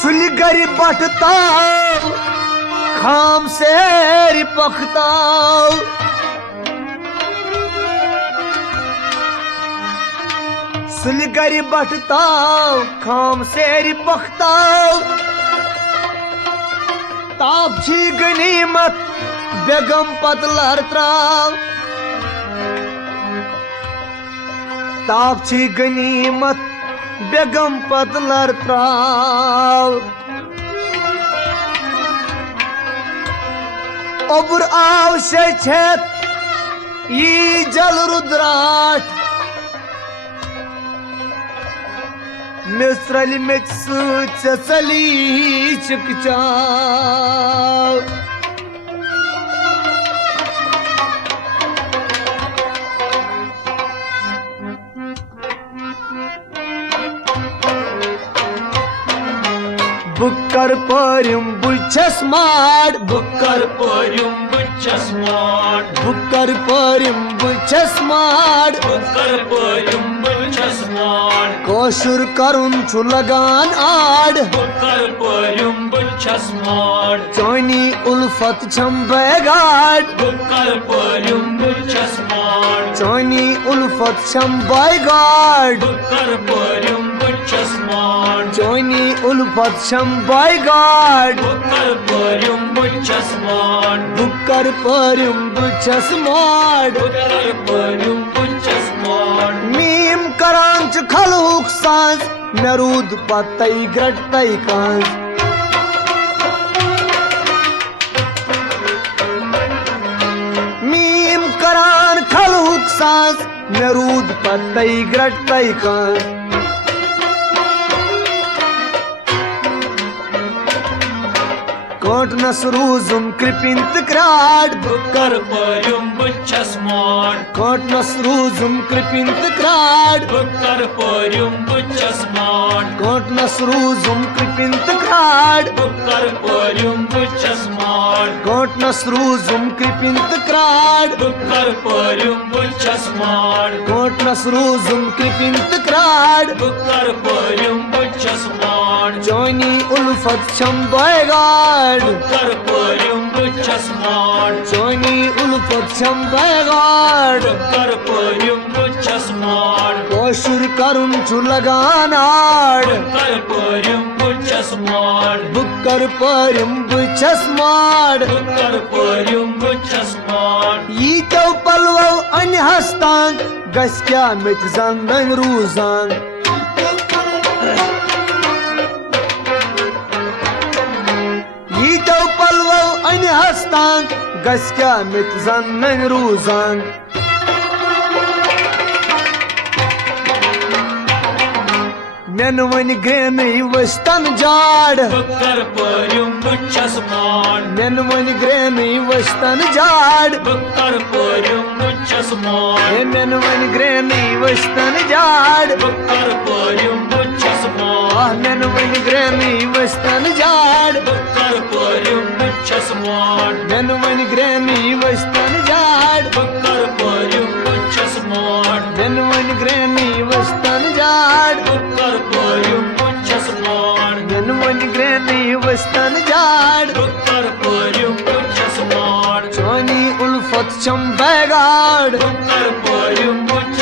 सुलगरी बटताव खाम सेरी पखताव सुलगरी बटताव खाम सेरी पखताव ताप छी गनीमत बेगम पतलर त्राव ताप छी गनीमत बेगम पतलर त्राव ओबुर आव शेछत ई जल रुद्राट मिस्रली में चली चिकचाव बुक्कर परिम बुचस माड बुक्कर परिम बुचस माड बुक्कर परिम बुचस माड बुक्कर परिम बुचस माड कोशुर करुन छु लगान आड बुक्कर परिम बुचस माड चोनी उल्फत छम बैगाड बुक्कर परिम बुचस माड चोनी उल्फत छम बैगाड बुक्कर परिम बुचस माड चोनी उल्फत छम बैगाड बुक्कर परिम बुचस माड बुक्कर परिम बुचस माड बुक्कर परिम बुचस माड मीम करांच खलुक सांस नरूद पतई ग्रटई कांस मीम करान खलुक सांस नरूद पतई ग्रटई कांस कोट नसरूजुम कृपिंत क्राड बुक्कर परिम बुचस माड कोट नसरूजुम कृपिंत क्राड बुक्कर परिम बुचस माड कोट नसरूजुम कृपिंत क्राड बुक्कर परिम बुचस माड कोट नसरूजुम कृपिंत क्राड बुक्कर परिम बुचस माड कोट नसरूजुम कृपिंत क्राड बुक्कर परिम बुचस माड चोनी उल्फत छम बैगाड बुक्कर परिम बुचस माड चोनी उल्फत छम बैगाड बुक्कर परिम बुचस माड कोशुर करुन छु लगान आड बुक्कर परिम बुचस माड बुक्कर परिम बुचस माड बुक्कर परिम बुचस माड यीतो पलवो अन हस्तान गस क्या मित जंदन रूजान यीतो पलवो अन हस्तान गस क्या मित जंदन रूजान मेन वन ग्रेन वस्तन जाड बुक्कर परिम बुचस माड मेन वन ग्रेन वस्तन जाड बुक्कर परिम बुचस माड मेन वन ग्रेन वस्तन जाड बुक्कर परिम बुचस माड मेन वन ग्रेन वस्तन जाड बुक्कर परिम बुचस माड मेन वन ग्रेन वस्तन जाड बुक्कर परिम बुचस माड मेन वन ग्रेन वस्तन जाड बुक्कर परिम बुचस माड मेन वन ग्रेन वस्तन जाड बुक्कर परिम बुचस माड चोनी उल्फत छम बैगाड बुक्कर परिम बुचस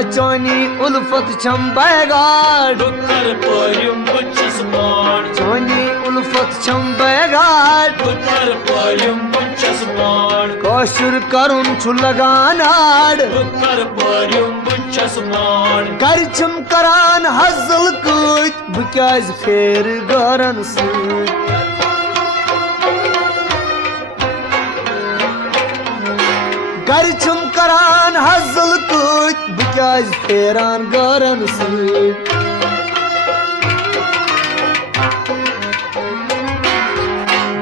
चोनी उल्फत छम बैगाड़ बह कर परुम बचस मार चोनी उल्फत छम बैगाड़ बह कर परुम बचस मार कौशुर करुन छु लगान आड़ बह कर परुम बचस मार घर छम करान हजल कूच बह क्याज फेर गरन सूच घर छम करान हजल कूच बह क्याज फेरान गरन सूच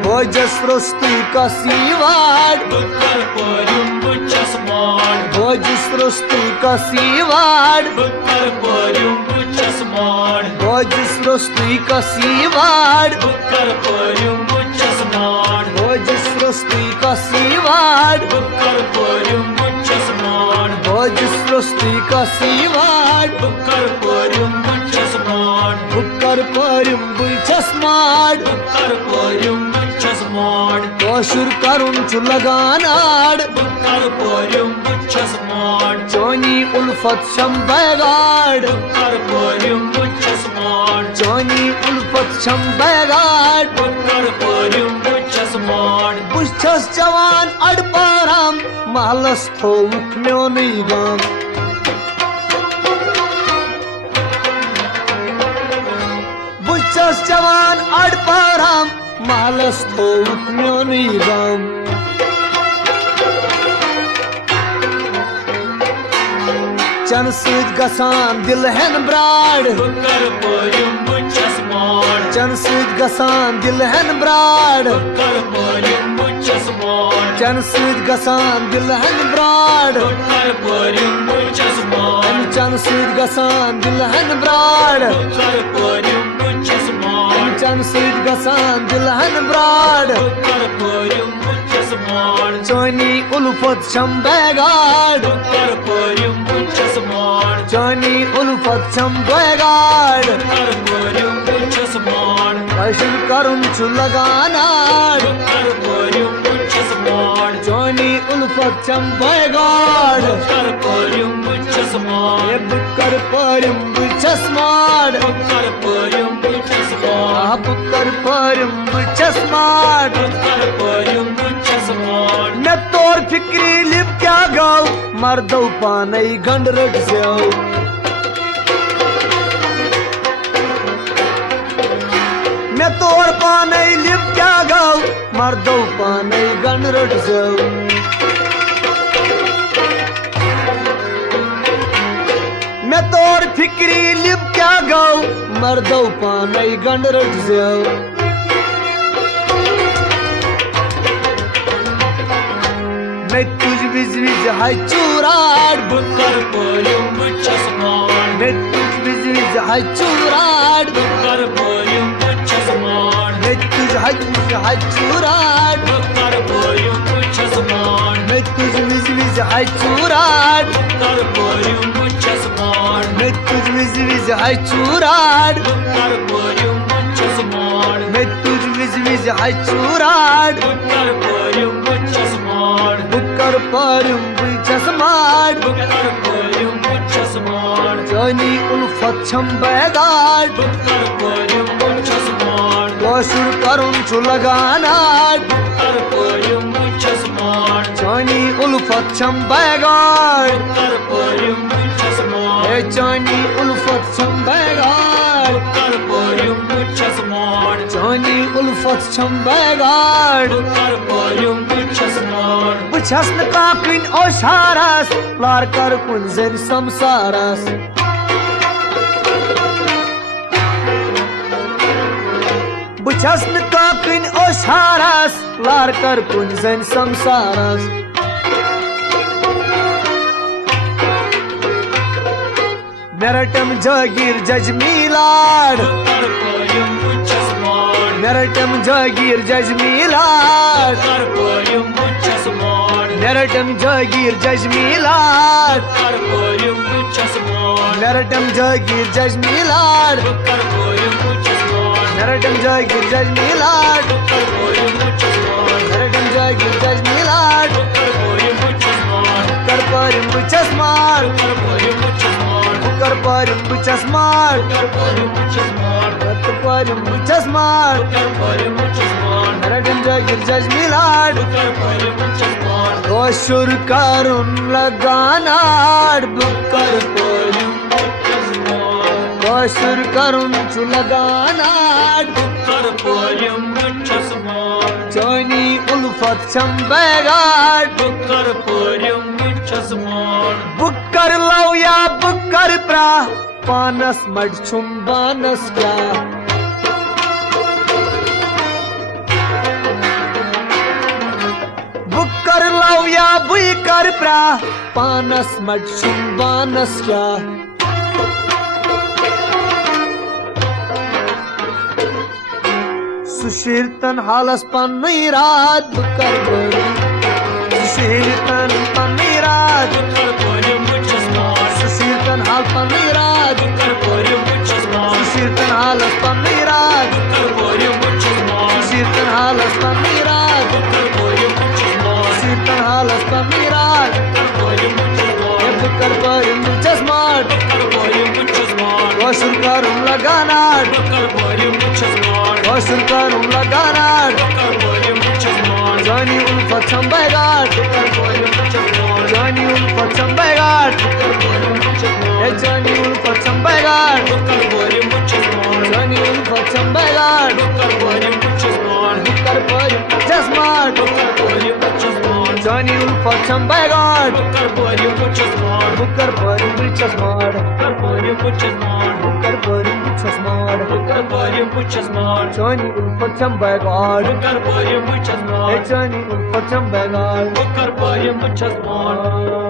भोजस रोस्तु कसीवाड़ बह कर परुम बचस मार भोजस रोस्तु कसीवाड़ बह कर परुम बचस मार भोजस रोस्तु कसीवाड़ बह कर परुम बचस मार भोजस रोस्तु कसीवाड़ बह कर परुम बचस मार भोजस रोस्तु कसीवाड़ बह कर परुम बचस मार बुकर परम बुलचस माड़ बह कर परुम बचस मार कौशुर करुन छु लगान आड़ बह कर परुम बचस मार चोनी उल्फत छम बैगाड़ बह कर परुम बचस मार चोनी उल्फत छम बैगाड़ बह कर परुम बचस मार बुछस जवान अड़ पाराम महलस थोक म्योनी गाम बुछस जवान अड़ पाराम महलस थोक म्योनी गाम चन सूद गसान दिल हन ब्राड़ बह कर परुम बचस मार चन सूद गसान दिल हन ब्राड़ बह कर परुम बचस मार चन सूद गसान दिल हन ब्राड़ बह कर परुम बचस मार चन सूद गसान दिल हन ब्राड़ बह कर परुम बचस मार चन सूद गसान दिल हन ब्राड़ बह कर परुम बचस मार चोनी उल्फत छम बैगाड़ बह कर परुम बचस मार चोनी उल्फत छम बैगाड़ बह कर परुम बचस मार कौशल करुन छु लगान आड़ बह कर परुम बचस मार चोनी उल्फत छम बैगाड़ बह कर परुम बचस मार ये बुकर परम बुलचस माड़ बह कर परुम बचस मार बुकर परम बुलचस माड़ बह कर परुम बचस मार मैं तोर फिक्री लिप क्या गाओ मर्दो पाने गंड रट जाओ मैं तोर पाने लिप क्या गाओ मर्दो पाने गंड रट जाओ मैं तोर फिक्री लिप क्या गाओ मर्दो पाने गंड रट जाओ मैं तुझ बिज बिज हाय चूराड़ बह कर परुम बचस मार मैं तुझ बिज बिज हाय चूराड़ बह कर परुम बचस मार मैं तुझ हाय चूराड़ बह कर परुम बचस मार मैं तुझ बिज बिज हाय चूराड़ बह कर परुम बचस मार मैं तुझ बिज बिज हाय चूराड़ बह कर परुम बचस मार मैं तुझ बिज बिज हाय चूराड़ बह कर परुम बचस मार बुकर परम बुलचस माड़ बह कर परुम बचस मार चोनी उल्फत छम बैगाड़ बह कर परुम बचस मार कौशुर करुन छु लगान आड़ बह कर परुम बचस मार चोनी उल्फत छम बैगाड़ बह कर परुम बचस मार ए चोनी उल्फत छम बैगाड़ बह कर परुम बचस मार चोनी उल्फत छम बैगाड़ बह कर परुम बचस मार बुछस न काकिन ओशारस लार कर कुन जन संसारस बुछस न काकिन ओशारस लार कर कुन जन संसारस मेरटम जागीर जज मीलाड बह कर परुम बचस मार मेरटम जागीर जज मीलाड बह कर परुम बचस मार मेरटम जागीर जज मीलाड कर परुम बचस मार मेरटम जागीर जज मीलाड कर परुम बचस मार मेरटम जागीर जज मीलाड कर परुम बचस मार मेरटम जागीर जज मीलाड कर परुम बचस मार कर पर मुझस मार कर परुम बचस parim buchas mar Bukar parim buchas mar Rat parim buchas mar Bukar parim buchas mar Naradinja girjaj milad Bukar parim buchas mar Koshur karun laganad Bukar parim buchas mar Koshur karun chulaganad Bukar parim buchas mar Joini ulfat chambegad Bukar parim buchas mar Bukar lauya bukar pra Panas mad chumbanas kya Bukar lauya bukar pra Panas mad chumbanas kya Sushirtan halas panirad Bukar parim Sushirtan panirad Bukar parim buchas mar Sushirtan hal panirad Bukar parim buchas mar Sushirtan halas panirad Bukar parim buchas mar Sushirtan halas panirad Bukar parim buchas mar Sushirtan halas panirad Bukar parim buchas mar Bukar parim buchas mar Bukar parim buchas mar Koshur karum laganad Bukar parim buchas mar Koshur karum laganad Bukar parim buchas mar Joini ulfat chambegad Bukar parim buchas mar Joini ulfat chambegad Bukar parim buchas mar Joini ulfat chambegad Bukar parim buchas mar Joini ulfat chambegad Bukar parim buchas mar Bukar parim buchas mar Bukar parim buchas mar Joini ulfat chambegad Bukar parim buchas mar Bukar parim buchas mar Bukar parim buchas mar Bukar parim buchas mar Bukar parim buchas mar Joini ulfat chambegad Bukar parim buchas mar Joini ulfat chambegad Bukar parim buchas mar